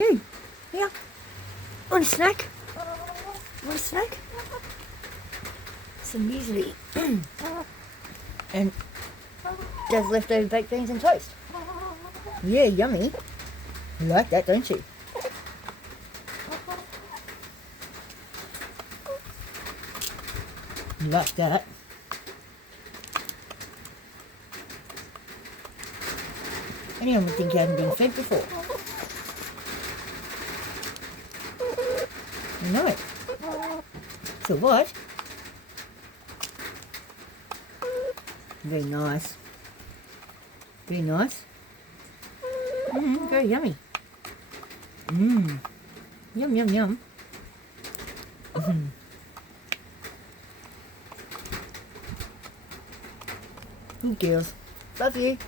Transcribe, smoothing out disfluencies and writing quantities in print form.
You, here. Want a snack? Want a snack? Some muesli. And Dad's leftover baked beans and toast. Yeah, yummy. You like that, don't you? You like that. Anyone would think you hadn't been fed before. No. So what? Very nice. Very nice. Very yummy. Yum, yum, yum. Good girls. Love you.